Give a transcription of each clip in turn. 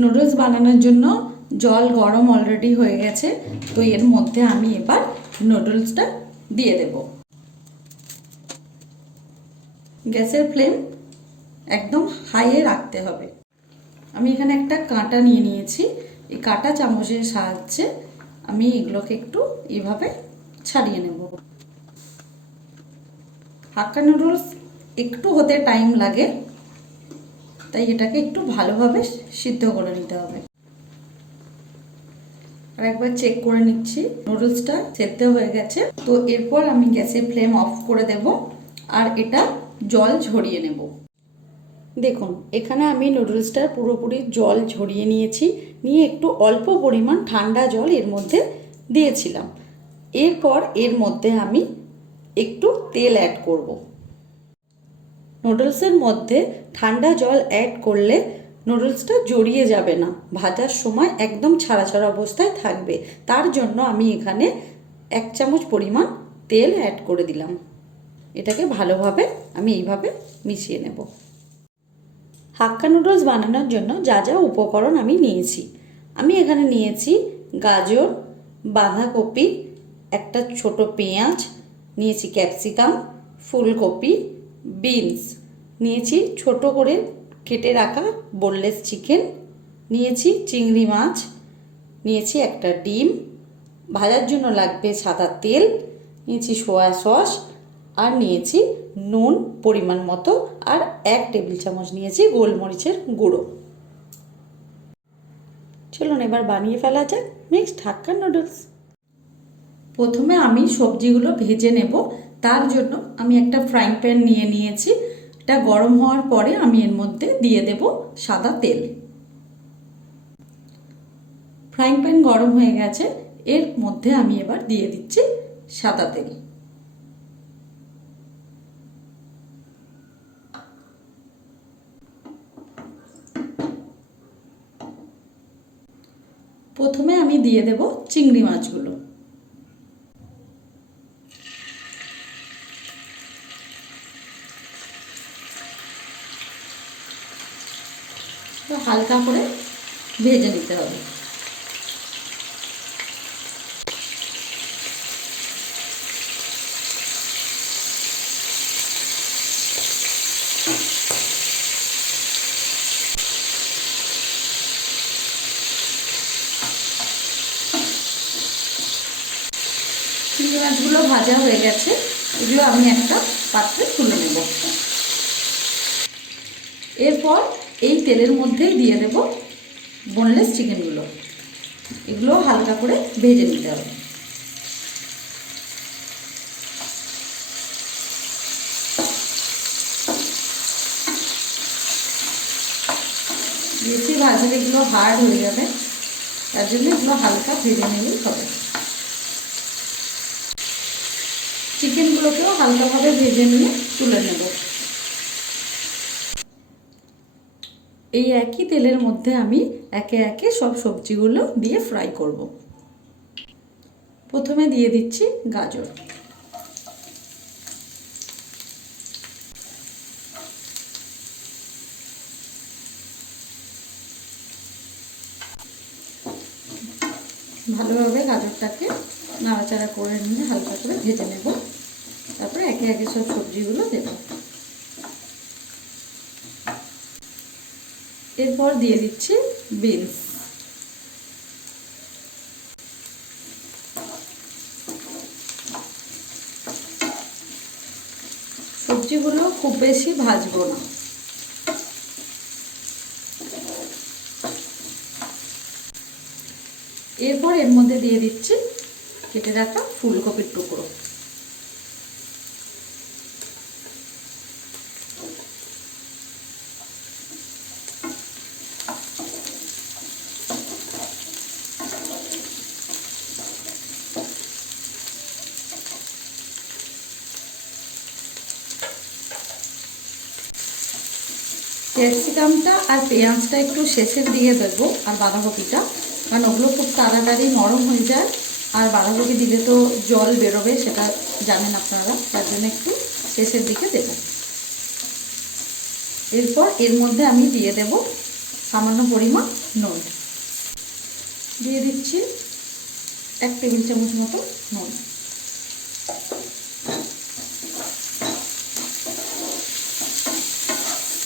Noodles বানানোর জন্য জল গরম অলরেডি হয়ে গেছে। তো এর মধ্যে আমি এবার নুডলসটা দিয়ে দেব। গ্যাসের ফ্লেম একদম হাইয়ে রাখতে হবে। আমি এখানে একটা কাঁটা নিয়ে নিয়েছি। এই কাঁটা চামচের সাহায্যে আমি এগুলোকে একটু এইভাবে ছাড়িয়ে নেব। হাক্কা নুডলস একটু হতে টাইম লাগে, তাই এটাকে একটু ভালোভাবে সিদ্ধ করে নিতে হবে। আর একবার চেক করে নিচ্ছি নুডলসটা সেদ্ধ হয়ে গেছে। তো এরপর আমি গ্যাসের ফ্লেম অফ করে দেব আর এটা জল ঝরিয়ে নেব। দেখুন এখানে আমি নুডলসটার পুরোপুরি জল ঝরিয়ে নিয়েছি, নিয়ে একটু অল্প পরিমাণ ঠান্ডা জল এর মধ্যে দিয়েছিলাম। এরপর এর মধ্যে আমি একটু তেল অ্যাড করব। নুডলসের মধ্যে ঠান্ডা জল অ্যাড করলে নুডলসটা জড়িয়ে যাবে না, ভাজার সময় একদম ছাড়া ছাড়া অবস্থায় থাকবে। তার জন্য আমি এখানে 1 চামচ পরিমাণ তেল অ্যাড করে দিলাম। এটাকে ভালোভাবে আমি এইভাবে মিশিয়ে নেব। হাক্কা নুডলস বানানোর জন্য যা যা উপকরণ আমি নিয়েছি, আমি এখানে নিয়েছি গাজর, বাঁধাকপি, একটা ছোট পেঁয়াজ নিয়েছি, ক্যাপসিকাম, ফুলকপি, বিনস নিয়েছি, ছোট করে কেটে রাখা বোনলেস চিকেন নিয়েছি, চিংড়ি মাছ নিয়েছি, একটা ডিম, ভাজার জন্য লাগবে সাদা তেল নিয়েছি, সয়া সস আর নিয়েছি নুন পরিমাণ মতো, আর 1 টেবিল চামচ নিয়েছি গোলমরিচের গুঁড়ো। চলুন এবার বানিয়ে ফেলা যাক মিক্সড হাক্কা নুডলস। প্রথমে আমি সবজিগুলো ভেজে নেব। তার জন্য আমি একটা ফ্রাইং প্যান নিয়ে নিয়েছি। এটা গরম হওয়ার পরে আমি এর মধ্যে দিয়ে দেব সাদা তেল। ফ্রাইং প্যান গরম হয়ে গেছে, এর মধ্যে আমি এবার দিয়ে দিচ্ছি সাদা তেল। প্রথমে আমি দিয়ে দেব চিংড়ি মাছগুলো। হালকা করে ভেজে নিতে হবে। চিংড়ি মাছগুলো ভাজা হয়ে গেছে, এগুলো আমি একটা পাত্রে তুলে নেব। এরপর এই তেলের মধ্যেই দিয়ে দেব বোনলেস চিকেনগুলো। এগুলো হালকা করে ভেজে নিতে হবে। বেশি ভাজলে এগুলো হার্ড হয়ে যাবে, তার জন্য এগুলো হালকা ভেজে নিলেই হবে। চিকেনগুলোকেও হালকাভাবে ভেজে নিয়ে তুলে নেব। এই একই তেলের মধ্যে আমি একে একে সব সবজিগুলো দিয়ে ফ্রাই করব। প্রথমে দিয়ে দিচ্ছি গাজর, ভালোভাবে গাজরটাকে নাড়াচাড়া করে নিয়ে হালকা করে ভেজে নেব। তারপরে একে একে সব সবজিগুলো দেব। এরপর দিয়ে দিচ্ছি বিনস। সবজিগুলো খুব বেশি ভাজবো না। এরপর এর মধ্যে দিয়ে দিচ্ছি কেটে রাখা ফুলকপির টুকরো। ক্যাপসিকামটা আর পেঁয়াজটা একটু শেষের দিকে দেবো, আর বাঁধাকপিটা, কারণ ওগুলো খুব তাড়াতাড়ি নরম হয়ে যায়। আর বাঁধাকপি দিলে তো জল বেরোবে, সেটা জানেন আপনারা, তার জন্য একটু শেষের দিকে দেব। এরপর এর মধ্যে আমি দিয়ে দেব সামান্য পরিমাণ নুন দিয়ে দিচ্ছি, 1 টেবিল চামচ মতো নুন।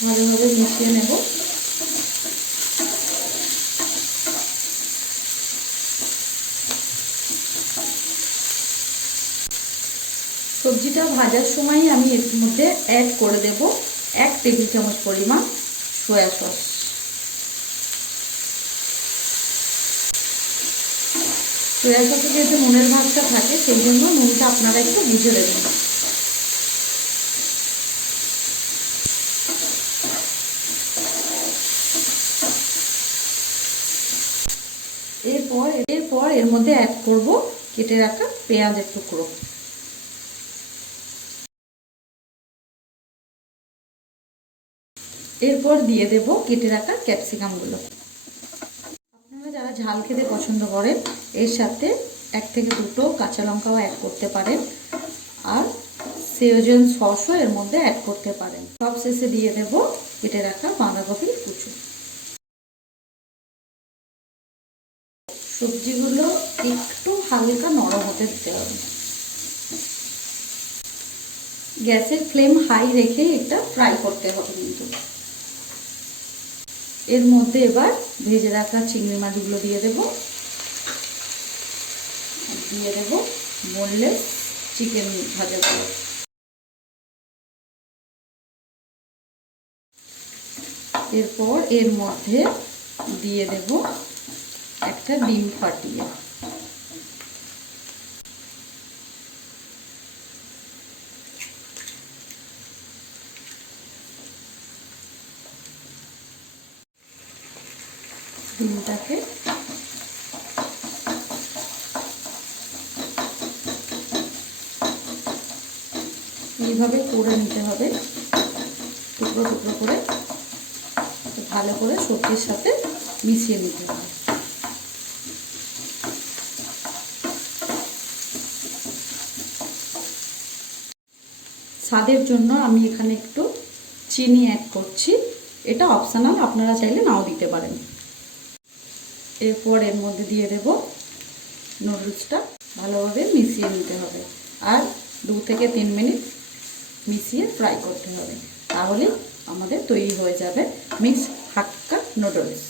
ভালোভাবে মিশিয়ে নেব। সবজিটা ভাজার সময় আমি এর মধ্যে অ্যাড করে দেব 1 টেবিল চামচ পরিমাণ সয়া সস। সয়া সসে যেহেতু নুনের ভাগটা থাকে সেই জন্য নুনটা আপনারা একটু বুঝে দেবেন। এরপর এর মধ্যে অ্যাড করব কেটে রাখা পেঁয়াজের টুকরো। এরপর দিয়ে দেব কেটে রাখা ক্যাপসিকামগুলো। আপনারা যারা ঝাল খেতে পছন্দ করেন এর সাথে 1 থেকে 2টো কাঁচা লঙ্কাও অ্যাড করতে পারেন, আর সেজওয়ান সসও এর মধ্যে অ্যাড করতে পারেন। সব শেষে দিয়ে দেব কেটে রাখা বাঁধাকপি কুচো। সবজিগুলো একটু হালকা নরম হতে দিতে হবে। গ্যাসের ফ্লেম হাই রেখে এটা ফ্রাই করতে হবে। কিন্তু এর মধ্যে এবার ভেজে রাখা চিংড়ি মাছগুলো দিয়ে দেব বোনলেস চিকেন ভাজাগুলো। এরপর এর মধ্যে দিয়ে দেব একটা ডিম ফাটিয়ে। ডিমটাকে এইভাবে করে নিতে হবে, টুকরো টুকরো করে ভালো করে সবজির সাথে মিশিয়ে নিতে হবে। স্বাদের জন্য আমি এখানে একটু চিনি অ্যাড করছি, এটা অপশনাল, আপনারা চাইলে নাও দিতে পারেন। এরপর এর মধ্যে দিয়ে দেব নুডলসটা, ভালোভাবে মিশিয়ে নিতে হবে আর 2 থেকে 3 মিনিট মিশিয়ে ফ্রাই করতে হবে, তাহলে আমাদের তৈরি হয়ে যাবে মিক্স হাক্কা নুডলস।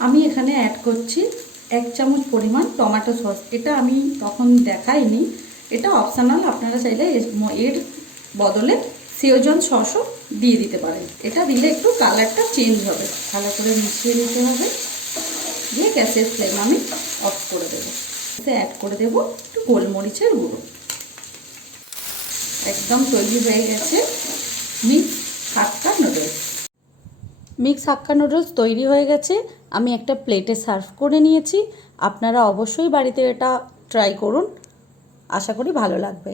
আমি এখানে অ্যাড করছি 1 চামচ পরিমাণ টমেটো সস। এটা আমি তখন দেখাইনি, এটা অপশনাল, আপনারা চাইলে এর বদলে সেজওয়ান সসও দিয়ে দিতে পারেন। এটা দিলে একটু কালারটা চেঞ্জ হবে। ভালো করে মিশিয়ে নিতে হবে, দিয়ে গ্যাসের ফ্লেম আমি অফ করে দেবো। এতে অ্যাড করে দেবো একটু গোলমরিচের গুঁড়ো। একদম তৈরি হয়ে গেছে মিক্স হাক্কা নুডলস। মিক্স হাক্কা নুডলস তৈরি হয়ে গেছে, আমি একটা প্লেটে সার্ভ করে নিয়েছি। আপনারা অবশ্যই বাড়িতে এটা ট্রাই করুন, আশা করি ভালো লাগবে।